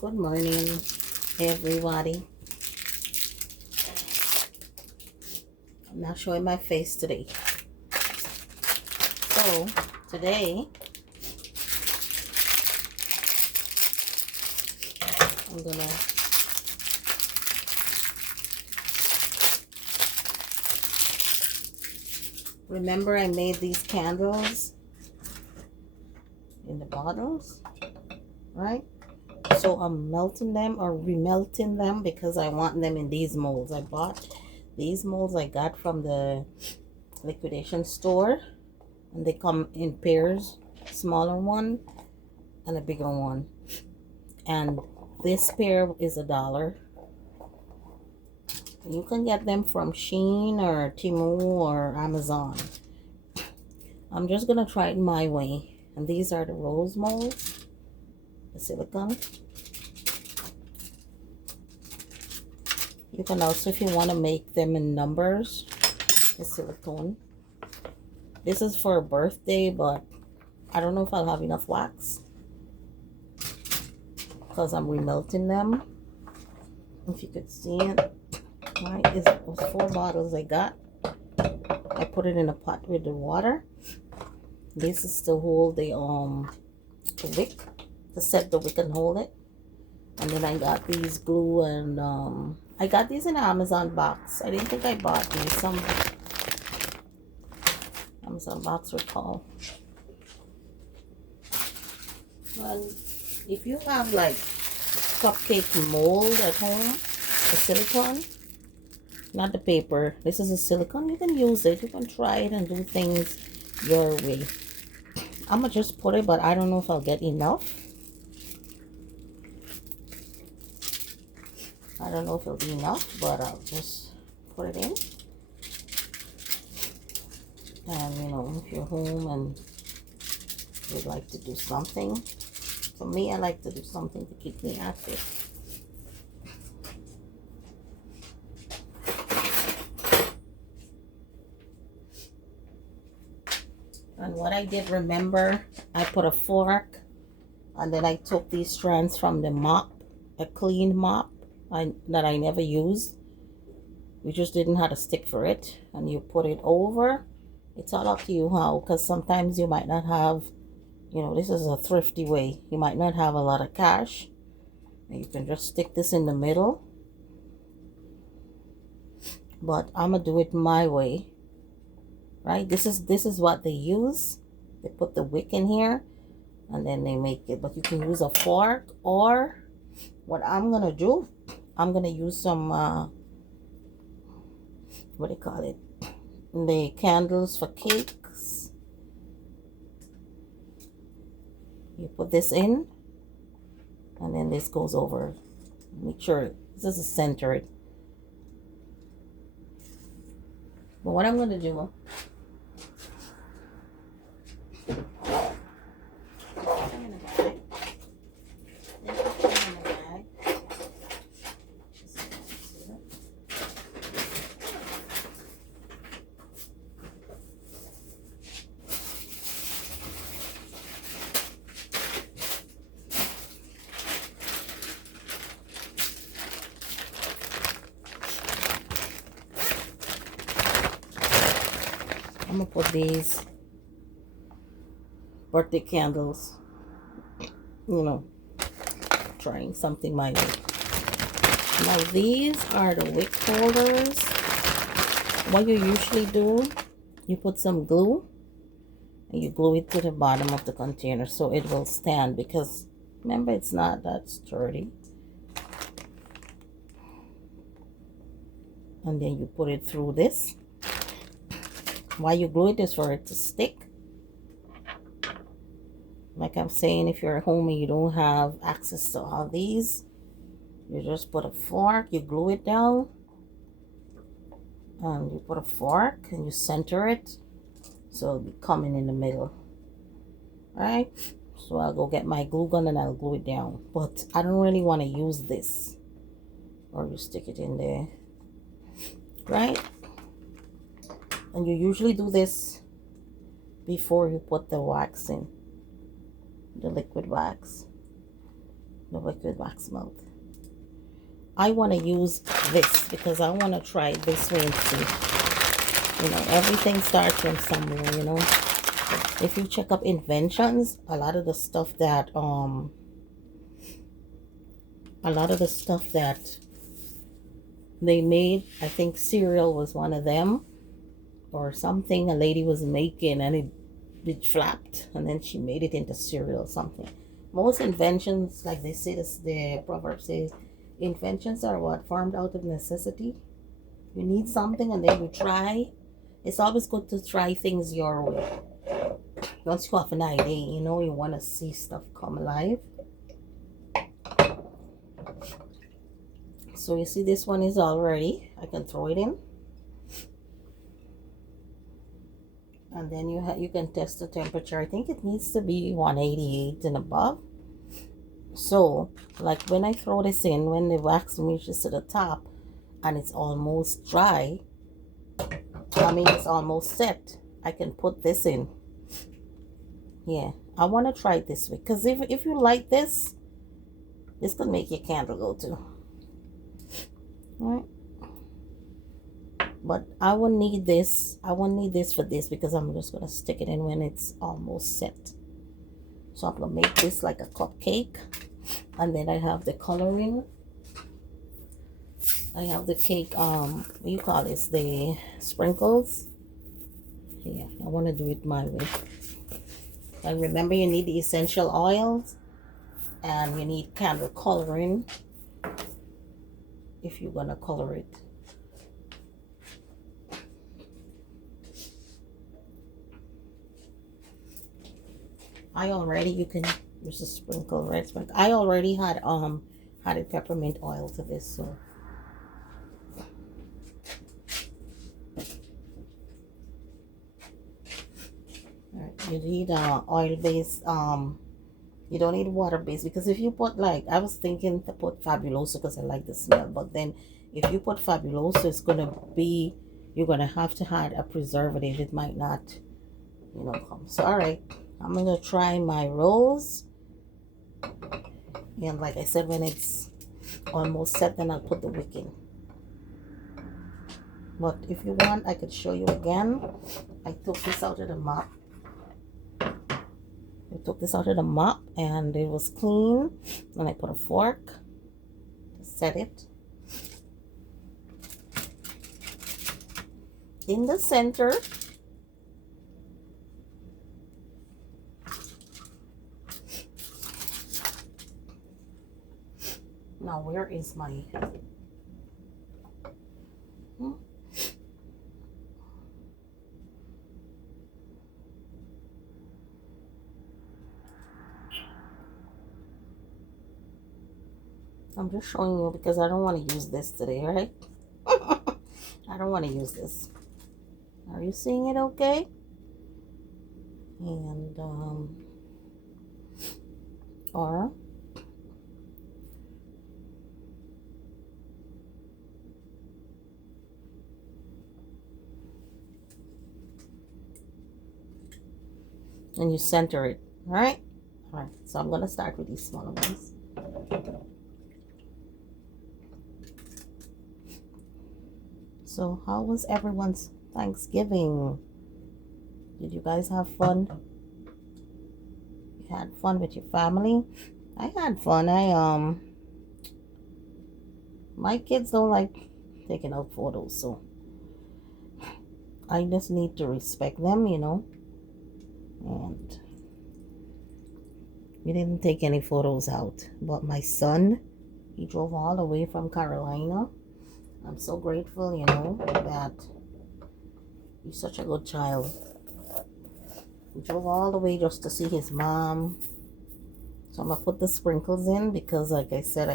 Good morning, everybody. I'm not showing my face today. So, today, I'm gonna remember I made these candles in the bottles, right? So I'm melting them or remelting them because I want them in these molds. I bought these molds I got from the liquidation store, and they come in pairs, smaller one and a bigger one. And this pair is $1. You can get them from Shein or Temu or Amazon. I'm just gonna try it my way. And these are the rose molds, the silicone. You can also, if you want to make them in numbers, the silicone. This is for a birthday, but I don't know if I'll have enough wax because I'm remelting them. If you could see it, right? It was 4 bottles I got. I put it in a pot with the water. This is to hold the wick, to set the wick and hold it. And then I got these glue, and I got these in an Amazon box. I didn't think I bought these. Some Amazon box recall. And if you have like cupcake mold at home, the silicone, not the paper, this is a silicone, you can use it. You can try it and do things your way. I'm gonna just put it, but I don't know if I'll get enough. I don't know if it'll be enough, but I'll just put it in. And you know, if you're home and you'd like to do something, for me, I like to do something to keep me active. And what I did, remember, I put a fork, and then I took these strands from the mop, a clean mop that I never used. You just didn't have a stick for it, and you put it over. It's all up to you how, because sometimes you might not have, you know, this is a thrifty way. You might not have a lot of cash. You can just stick this in the middle. But I'm gonna do it my way. Right? This is what they use. They put the wick in here, and then they make it. But you can use a fork, or what I'm gonna do, I'm gonna use some what do you call it? The candles for cakes. You put this in, and then this goes over. Make sure this is centered. But what I'm gonna do, I'm gonna put these birthday candles, you know, trying something my way. Now these are the wick holders. What you usually do, you put some glue and you glue it to the bottom of the container so it will stand, because remember, it's not that sturdy. And then you put it through this. Why you glue it is for it to stick. Like I'm saying, if you're at home and you don't have access to all these, you just put a fork, you glue it down, and you put a fork and you center it so it'll be coming in the middle. Alright, so I'll go get my glue gun and I'll glue it down. But I don't really want to use this, or you stick it in there, right? And you usually do this before you put the wax in, the liquid wax. the liquid wax melt. I want to use this because I want to try this way and see. You know, everything starts from somewhere, you know. If you check up inventions, a lot of the stuff that they made, I think cereal was one of them, or something a lady was making and it flapped and then she made it into cereal or something. Most inventions, like they say, this the proverb says, inventions are what formed out of necessity. You need something and then you try. It's always good to try things your way. Once you have an idea, you know, you want to see stuff come alive. So you see this one is all ready. I can throw it in. And then you can test the temperature. I think it needs to be 188 and above. So, like when I throw this in, when the wax reaches to the top and it's almost dry, I mean it's almost set, I can put this in. Yeah, I want to try it this way because if you like this could make your candle go too. All right. But I won't need this. I won't need this for this because I'm just going to stick it in when it's almost set. So I'm going to make this like a cupcake. And then I have the coloring. I have the cake, what you call this? The sprinkles. Yeah, I want to do it my way. And remember, you need the essential oils. And you need candle coloring if you're going to color it. You can use a sprinkle, red sprinkle. I already had a peppermint oil to this, so. Alright, you need oil based, you don't need water based, because if you put, like, I was thinking to put Fabuloso because I like the smell, but then if you put Fabuloso, it's gonna be, you're gonna have to add a preservative. It might not, you know, come. So alright, I'm gonna try my rose. And like I said, when it's almost set, then I'll put the wick in. But if you want, I could show you again. I took this out of the mop. And it was clean. And I put a fork to set it in the center. Now, where is my... I'm just showing you because I don't want to use this today, right? I don't want to use this. Are you seeing it okay? And, or... and you center it, right? All right, so I'm gonna start with these smaller ones. So how was everyone's Thanksgiving? Did you guys have fun? You had fun with your family? I had fun. My kids don't like taking out photos, so I just need to respect them, you know. And we didn't take any photos out, but my son, he drove all the way from Carolina. I'm so grateful, you know, that he's such a good child. He drove all the way just to see his mom. So I'm gonna put the sprinkles in because, like I said,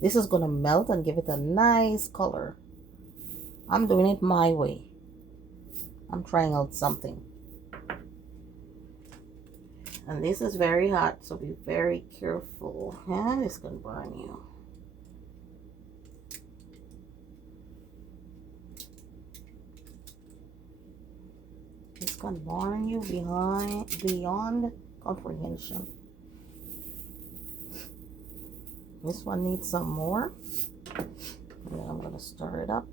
this is gonna melt and give it a nice color. I'm doing it my way. I'm trying out something. And this is very hot, so be very careful. And it's gonna burn you. It's gonna burn you beyond comprehension. This one needs some more. And then I'm going to stir it up.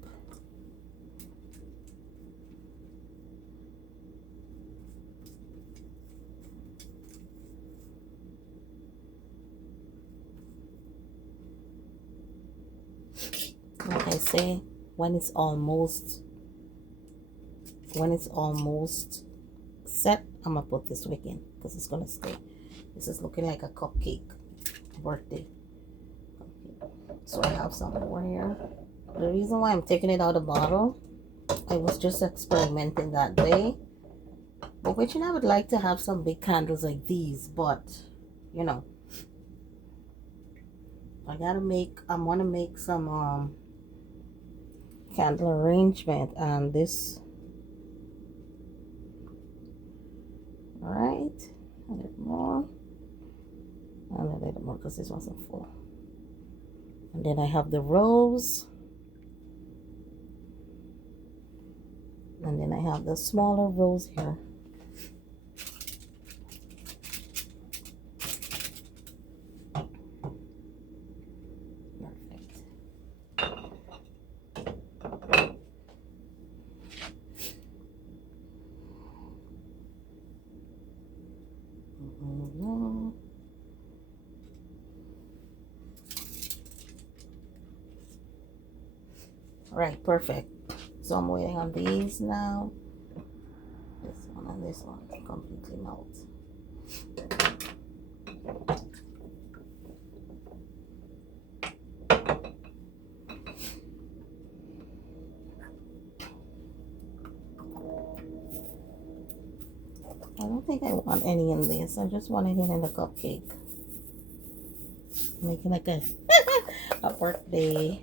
Like I say, when it's almost set, I'm gonna put this wick in because it's gonna stay. This is looking like a cupcake birthday cupcake. So I have some more here. The reason why I'm taking it out of the bottle, I was just experimenting that day. But originally I would like to have some big candles like these, but you know, I want to make some candle arrangement, and this, all right, a little more and a little more because this wasn't full. And then I have the rose, and then I have the smaller rose here. Right, perfect. So I'm waiting on these now. This one and this one completely melt. I don't think I want any in this. I just want it in the cupcake. Making like a a birthday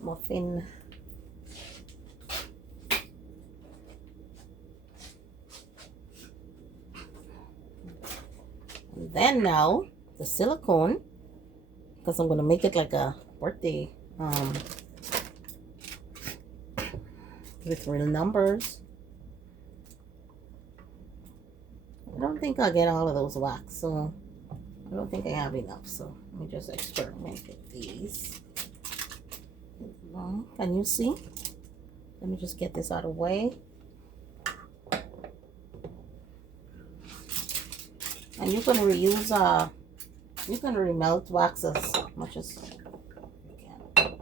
muffin. And then now the silicone, because I'm gonna make it like a birthday with real numbers. I don't think I'll get all of those wax, so I don't think I have enough. So let me just experiment with these. Can you see? Let me just get this out of the way. And you can reuse you can remelt wax as much as you can.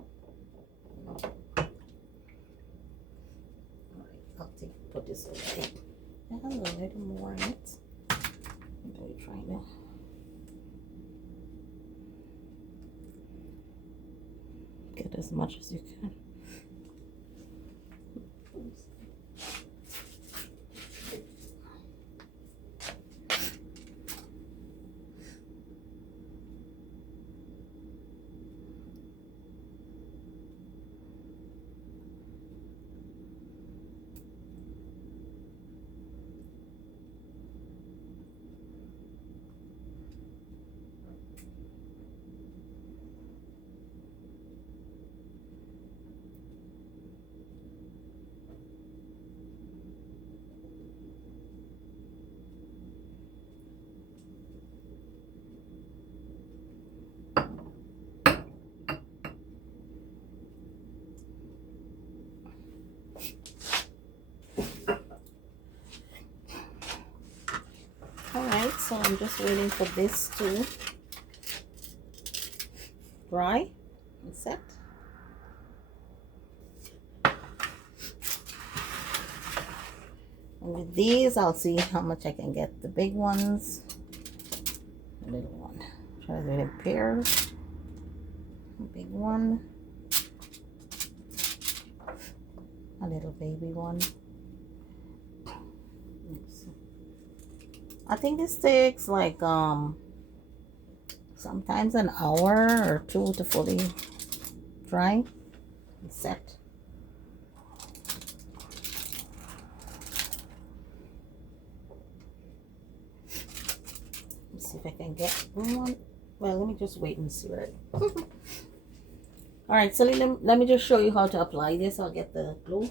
Alright, I'll put this away. I have a little more in it. What are you trying to? Get as much as you can. Alright, so I'm just waiting for this to dry and set. And with these, I'll see how much I can get. The big ones, the little one. Try to do it in pairs. A big one, a little baby one. I think this takes like sometimes an hour or two to fully dry and set. Let's see if I can get one. Well, let me just wait and see, right? All right, so let me just show you how to apply this. I'll get the glue.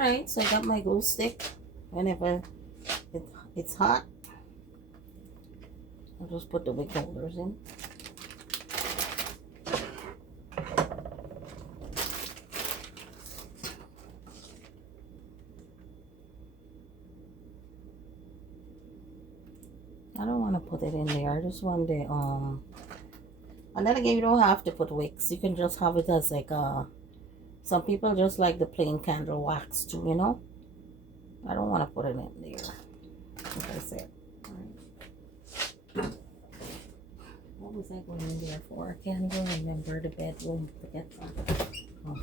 Alright, so I got my glue stick. Whenever it's hot, I'll just put the wick holders in. I don't want to put it in there. I just want the and then again, you don't have to put wicks. You can just have it as like some people just like the plain candle wax too, you know. I don't want to put it in there, like I said. Right. What was I going in there for? I can't even remember the bedroom. Forget that. Oh.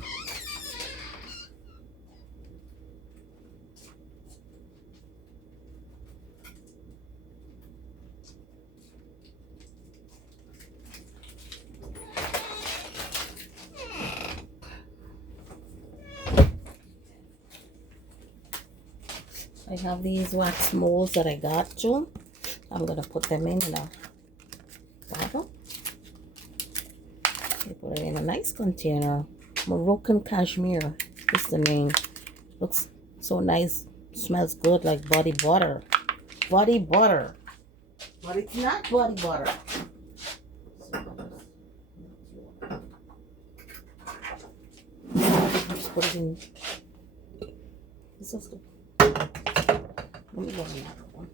I have these wax molds that I got too. I'm gonna put them in a bottle. I put it in a nice container. Moroccan cashmere is the name. Looks so nice. Smells good like body butter. Body butter. But it's not body butter. Just put it in. This is good. Let me get another one.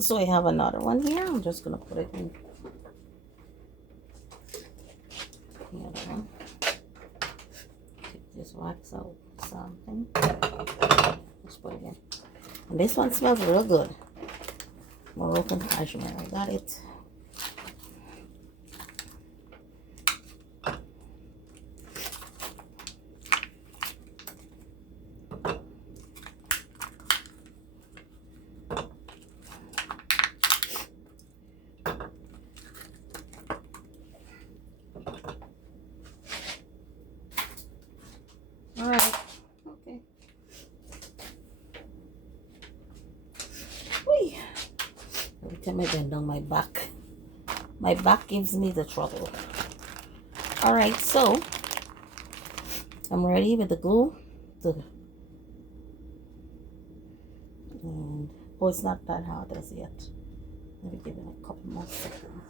So I have another one here. I'm just gonna put it in the other one. Take this wax out something. Just put it in. And this one smells real good. Moroccan cashmere. I got it. All right. Okay. Whee. Every time I bend down, my back gives me the trouble. All right, so I'm ready with the glue. And oh, it's not that hot as yet. Let me give it a couple more seconds.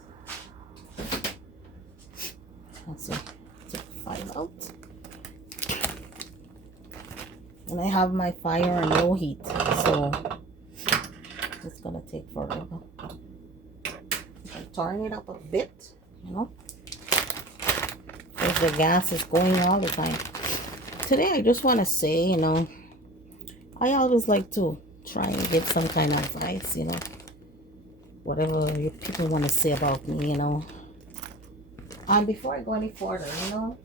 Let's see. Take the fire out. And I have my fire on low heat, so it's gonna take forever. I'm turning it up a bit, you know, because the gas is going all the time. Today I just want to say, you know, I always like to try and give some kind of advice, you know, whatever you people want to say about me, you know. And before I go any further, you know,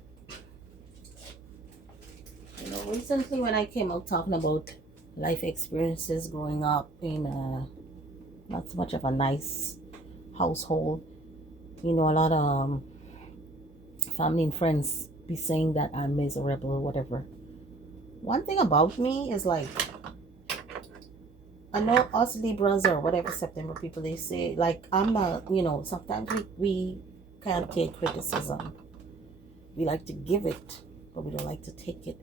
recently when I came out talking about life experiences growing up in not so much of a nice household, you know, a lot of family and friends be saying that I'm miserable or whatever. One thing about me is like, I know us Libras or whatever September people, they say like I'm a, you know, sometimes we can't take criticism. We like to give it, but we don't like to take it.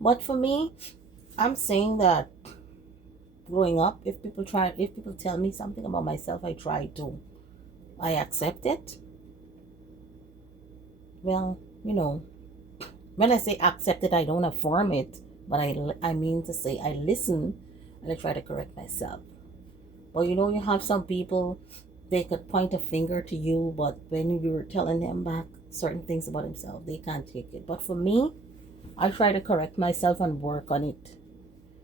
But for me, I'm saying that growing up, if people tell me something about myself, I accept it. Well, you know, when I say accept it, I don't affirm it, but I mean to say I listen and I try to correct myself. Well, you know, you have some people, they could point a finger to you, but when you're telling them back certain things about themselves, they can't take it. But for me, I try to correct myself and work on it.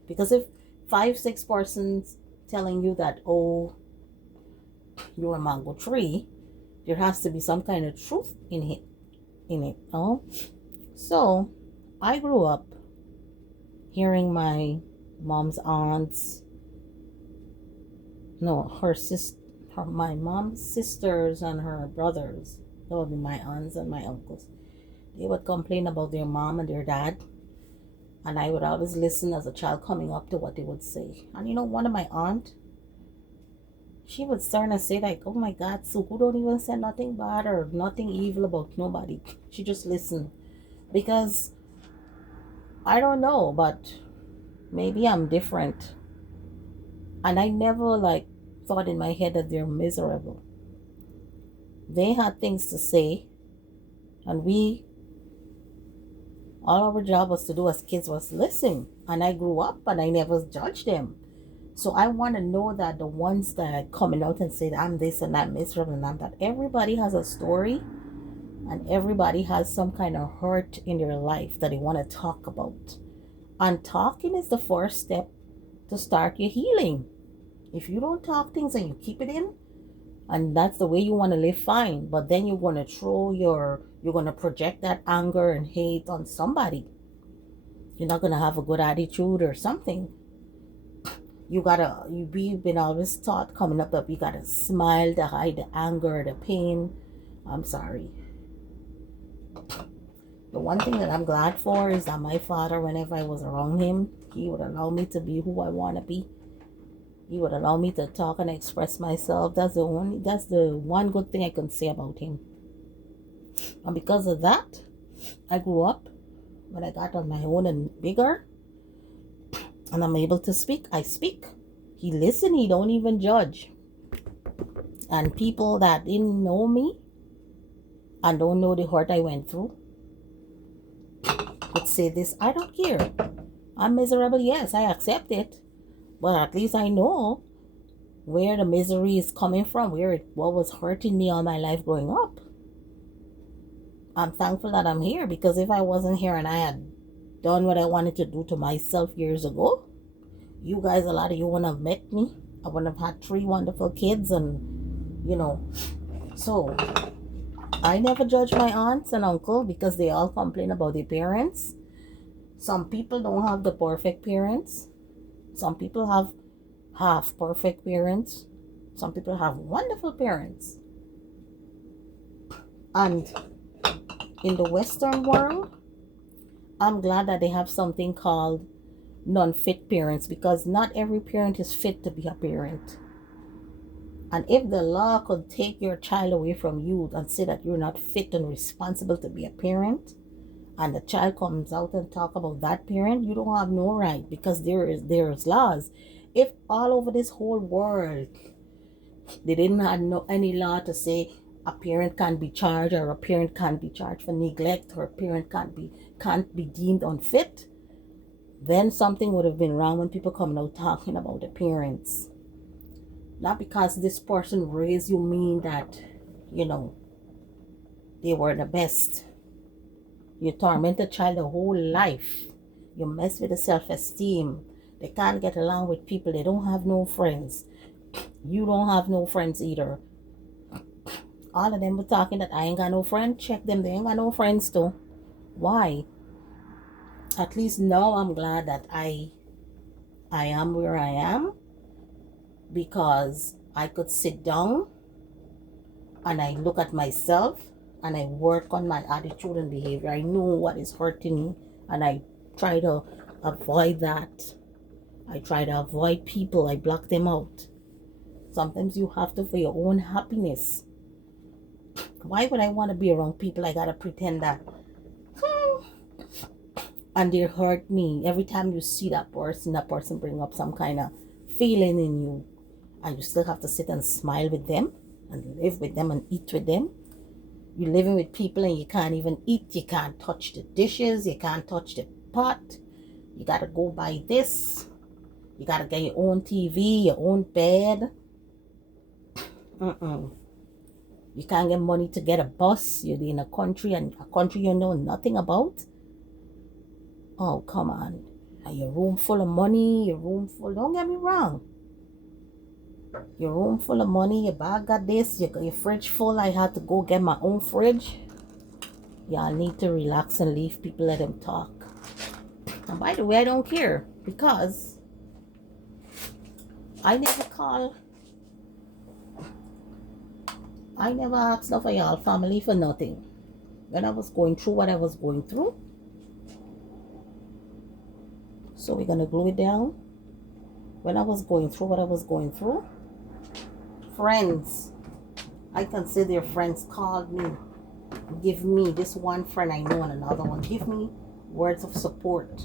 Because if 5-6 persons telling you that, oh, you're a mango tree, there has to be some kind of truth in it. Oh, so I grew up hearing my mom's aunts, no, my mom's sisters and her brothers, that would be my aunts and my uncles. They would complain about their mom and their dad, and I would always listen as a child coming up to what they would say. And one of my aunt, she would start and say like, "Oh my God, Suku don't even say nothing bad or nothing evil about nobody." She just listened because I don't know, but maybe I'm different. And I never like thought in my head that they're miserable. They had things to say, and all our job was to do as kids was listen. And I grew up and I never judged them. So I want to know that the ones that are coming out and say I'm this and I'm miserable and I'm that, everybody has a story and everybody has some kind of hurt in their life that they want to talk about. And talking is the first step to start your healing. If you don't talk things and you keep it in, and that's the way you want to live, fine. But then you're going to project that anger and hate on somebody. You're not going to have a good attitude or something. You've been always taught coming up that you gotta smile to hide the anger, the pain. I'm sorry. The one thing that I'm glad for is that my father, whenever I was around him, he would allow me to be who I want to be. He would allow me to talk and express myself. That's the one good thing I can say about him. And because of that, I grew up. When I got on my own and bigger, and I'm able to speak, I speak. He listen, he don't even judge. And people that didn't know me and don't know the hurt I went through would say this, I don't care. I'm miserable, yes, I accept it. But at least I know where the misery is coming from, what was hurting me all my life growing up. I'm thankful that I'm here, because if I wasn't here and I had done what I wanted to do to myself years ago, you guys, a lot of you wouldn't have met me. I wouldn't have had 3 wonderful kids, and so I never judge my aunts and uncle because they all complain about their parents. Some people don't have the perfect parents. Some people have half perfect parents. Some people have wonderful parents. And in the Western world, I'm glad that they have something called non-fit parents, because not every parent is fit to be a parent. And if the law could take your child away from you and say that you're not fit and responsible to be a parent, and the child comes out and talk about that parent, you don't have no right, because there's laws. If all over this whole world they didn't have any law to say a parent can't be charged, or a parent can't be charged for neglect, or a parent can't be deemed unfit, then something would have been wrong when people come out talking about the parents. Not because this person raised you mean that, they were the best. You torment a child the whole life. You mess with the self-esteem. They can't get along with people. They don't have no friends. You don't have no friends either. All of them were talking that I ain't got no friend. Check them, they ain't got no friends too. Why? At least now I'm glad that I am where I am, because I could sit down and I look at myself and I work on my attitude and behavior. I know what is hurting me, and I try to avoid that. I try to avoid people. I block them out. Sometimes you have to, for your own happiness. Why would I want to be around people I gotta pretend that and they hurt me? Every time you see that person bring up some kind of feeling in you, and you still have to sit and smile with them and live with them and eat with them. You're living with people and you can't even eat. You can't touch the dishes. You can't touch the pot. You gotta go buy this. You gotta get your own TV, your own bed. You can't get money to get a bus. You're in a country you know nothing about. Oh, come on. And your room full of money, don't get me wrong. Your room full of money, your bag got this, your fridge full. I had to go get my own fridge. Y'all need to relax and leave people, let them talk. And by the way, I don't care, because I never asked of y'all family for nothing. When I was going through what I was going through. So we're gonna glue it down. When I was going through what I was going through, friends, I consider friends called me, give me, this one friend I know and another one, give me words of support.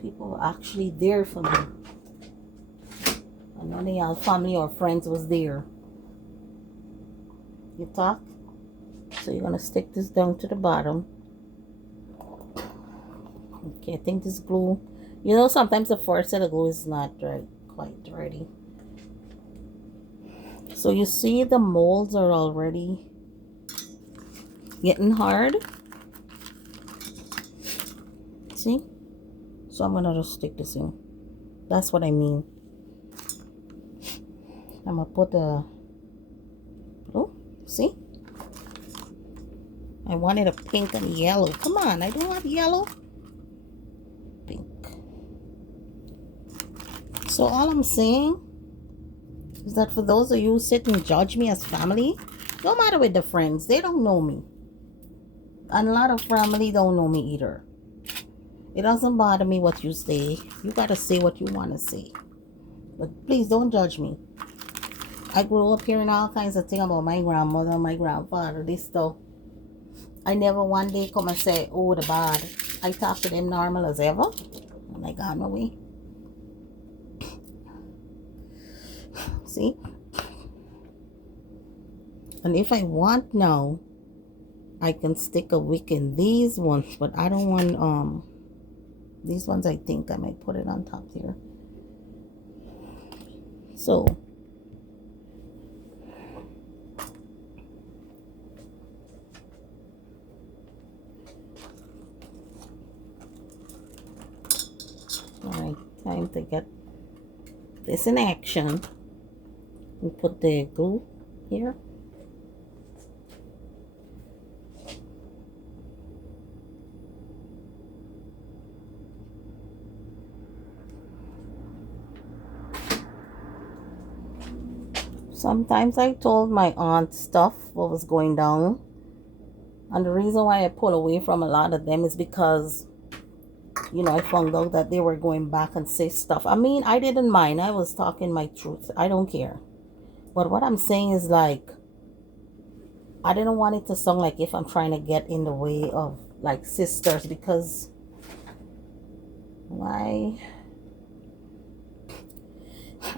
People were actually there for me. And none of y'all family or friends was there. You talk? So you're gonna stick this down to the bottom. Okay, I think this glue, you know, sometimes the first set of glue is not quite ready. So you see the molds are already getting hard. See? So I'm gonna just stick this in. That's what I mean. I'm gonna put the blue. See? I wanted a pink and yellow. Come on, I don't have yellow. Pink. So all I'm saying is that for those of you who sit and judge me as family, no matter with the friends, they don't know me. And a lot of family don't know me either. It doesn't bother me what you say. You gotta say what you want to say. But please don't judge me. I grew up hearing all kinds of things about my grandmother, my grandfather, this stuff. I never one day come and say, oh, the bad. I talk to them normal as ever. And I got my way. See? And if I want now, I can stick a wick in these ones. But I don't want, these ones I think I might put it on top here. So. Alright, time to get this in action. We put the glue here. Sometimes I told my aunt stuff what was going down. And the reason why I pull away from a lot of them is because, you know, I found out that they were going back and say stuff. I mean, I didn't mind. I was talking my truth. I don't care. But what I'm saying is, like, I didn't want it to sound like if I'm trying to get in the way of, like, sisters, because my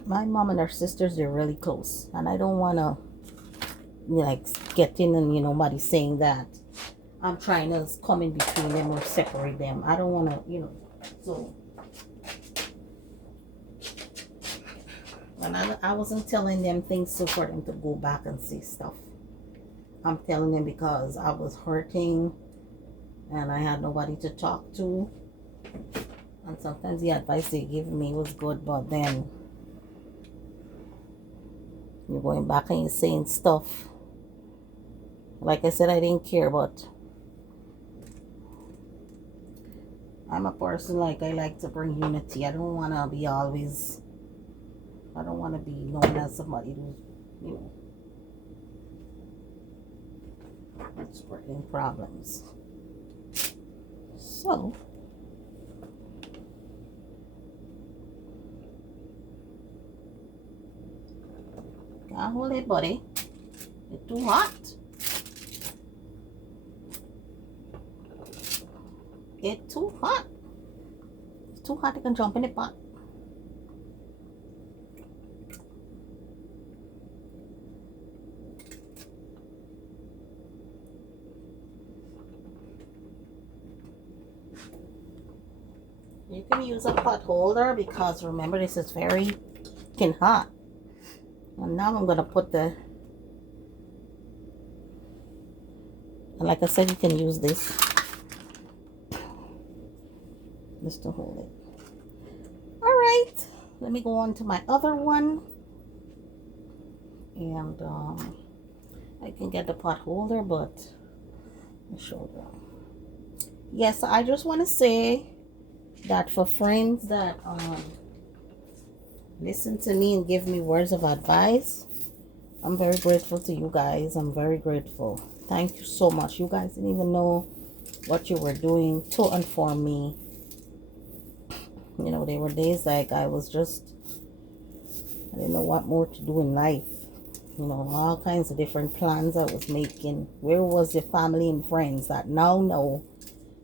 mom and her sisters, they're really close. And I don't want to, like, get in and, you know, nobody saying that I'm trying to come in between them or separate them. I don't want to, you know, so. And I wasn't telling them things so for them to go back and say stuff. I'm telling them because I was hurting and I had nobody to talk to. And sometimes the advice they give me was good, but then you're going back and you're saying stuff. Like I said, I didn't care, but I'm a person, like, I like to bring unity. I don't want to be always, I don't want to be known as somebody who's, you know, spreading problems. So, can't hold it, buddy. It's too hot. It's too hot. It's too hot, you can jump in the pot. You can use a pot holder because remember, this is very hot. And now I'm going to put the, and like I said, you can use this just to hold it. All right, let me go on to my other one. And I can get the pot holder, but I'll show them. Yes, I just want to say that for friends that listen to me and give me words of advice, I'm very grateful to you guys. I'm very grateful. Thank you so much. You guys didn't even know what you were doing to inform me. You know, there were days like I didn't know what more to do in life. You know, all kinds of different plans I was making. Where was your family and friends that now know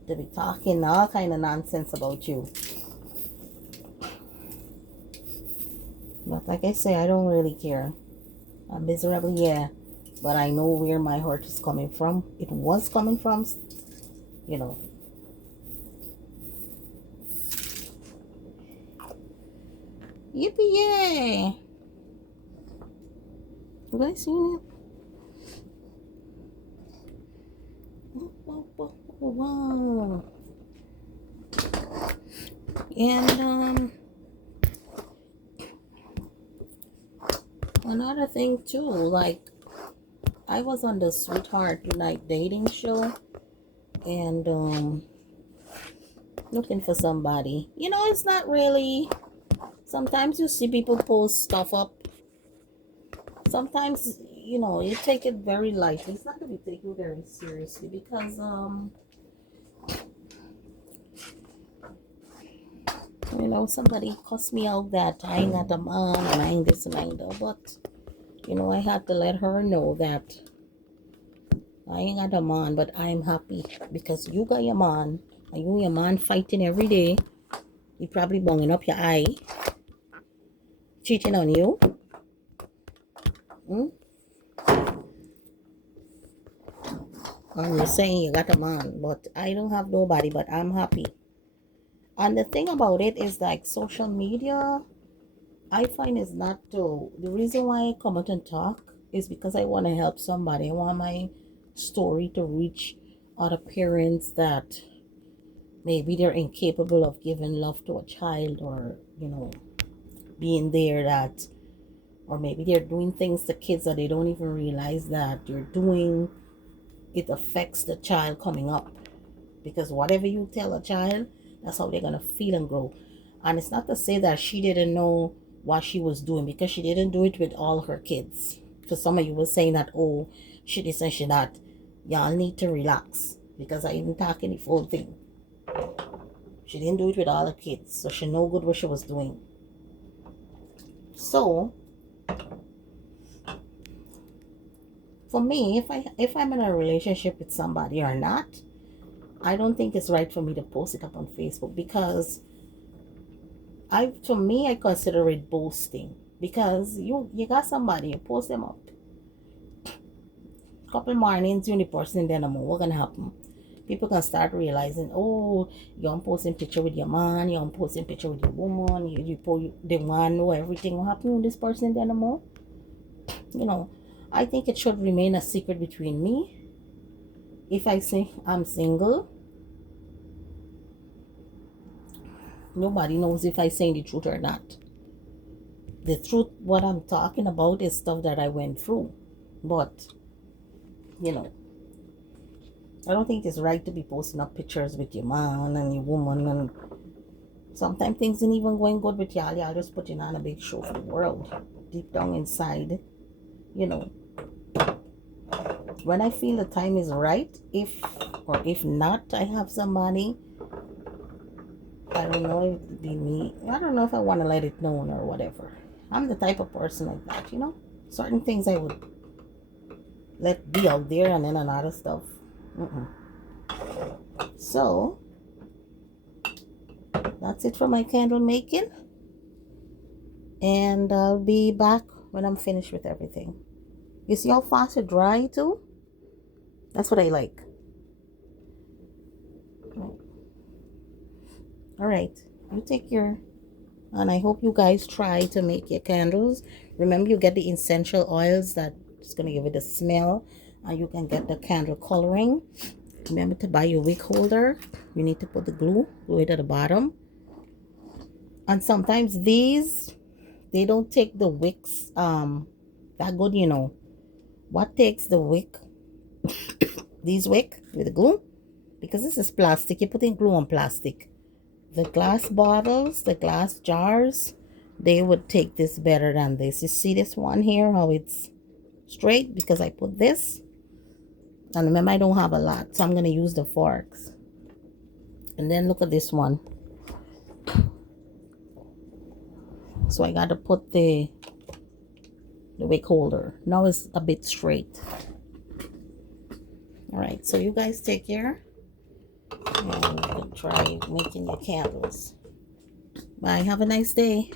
to be talking all kind of nonsense about you? But like I say, I don't really care. I'm miserable, yeah. But I know where my heart is coming from. It was coming from, you know. Yippee yay! You guys seen it? Wow. And another thing too, like I was on the Sweetheart Unite dating show and looking for somebody. You know, it's not really. Sometimes you see people post stuff up. Sometimes you know you take it very lightly. It's not to be taken very seriously because you know somebody cussed me out that I ain't not a man and I ain't this and I ain't that. But you know I had to let her know that I ain't got a man, but I'm happy because you got your man and you and your man fighting every day. He probably bunging up your eye, cheating on you. Mm? And you're saying you got a man, but I don't have nobody, but I'm happy. And the thing about it is like social media, I find is not to, the reason why I come out and talk is because I want to help somebody. I want my story to reach other parents that maybe they're incapable of giving love to a child or, you know, being there that, or maybe they're doing things to kids that they don't even realize that you're doing. It affects the child coming up because whatever you tell a child, that's how they're gonna feel and grow. And it's not to say that she didn't know what she was doing because she didn't do it with all her kids. For some of you were saying that, oh, she this and she that. Y'all need to relax because I even talking the full thing. She didn't do it with all her kids, so she know good what she was doing. So for me, if I'm in a relationship with somebody or not, I don't think it's right for me to post it up on Facebook because I consider it boasting because you got somebody, you post them up. Couple mornings, you only person then more. What gonna happen? People can start realizing, oh, you're posting picture with your man, you're posting picture with your woman, the man know everything what happened with this person then more. You know, I think it should remain a secret between me. If I say I'm single, nobody knows if I saying the truth or not. The truth, what I'm talking about is stuff that I went through. But, you know, I don't think it's right to be posting up pictures with your man and your woman. And sometimes things ain't even going good with y'all. Y'all just putting on a big show for the world. Deep down inside, you know, when I feel the time is right, if not, I have somebody. I don't know if it be me. I don't know if I want to let it known or whatever. I'm the type of person like that, you know. Certain things I would let be out there, and then another stuff. Mm-mm. So that's it for my candle making, and I'll be back when I'm finished with everything. You see how fast it dry too? That's what I like. All right, you take care, and I hope you guys try to make your candles. Remember, you get the essential oils that's gonna give it a smell, and you can get the candle coloring. Remember to buy your wick holder. You need to put the glue it at the bottom. And sometimes these, they don't take the wicks that good, you know. What takes the wick, these wick with the glue, because this is plastic. You're putting glue on plastic. The glass bottles, the glass jars, they would take this better than this. You see this one here, how it's straight because I put this. And remember, I don't have a lot, so I'm going to use the forks. And then look at this one. So I got to put the wick holder. Now it's a bit straight. All right, so you guys take care. And try making your candles. Bye. Have a nice day.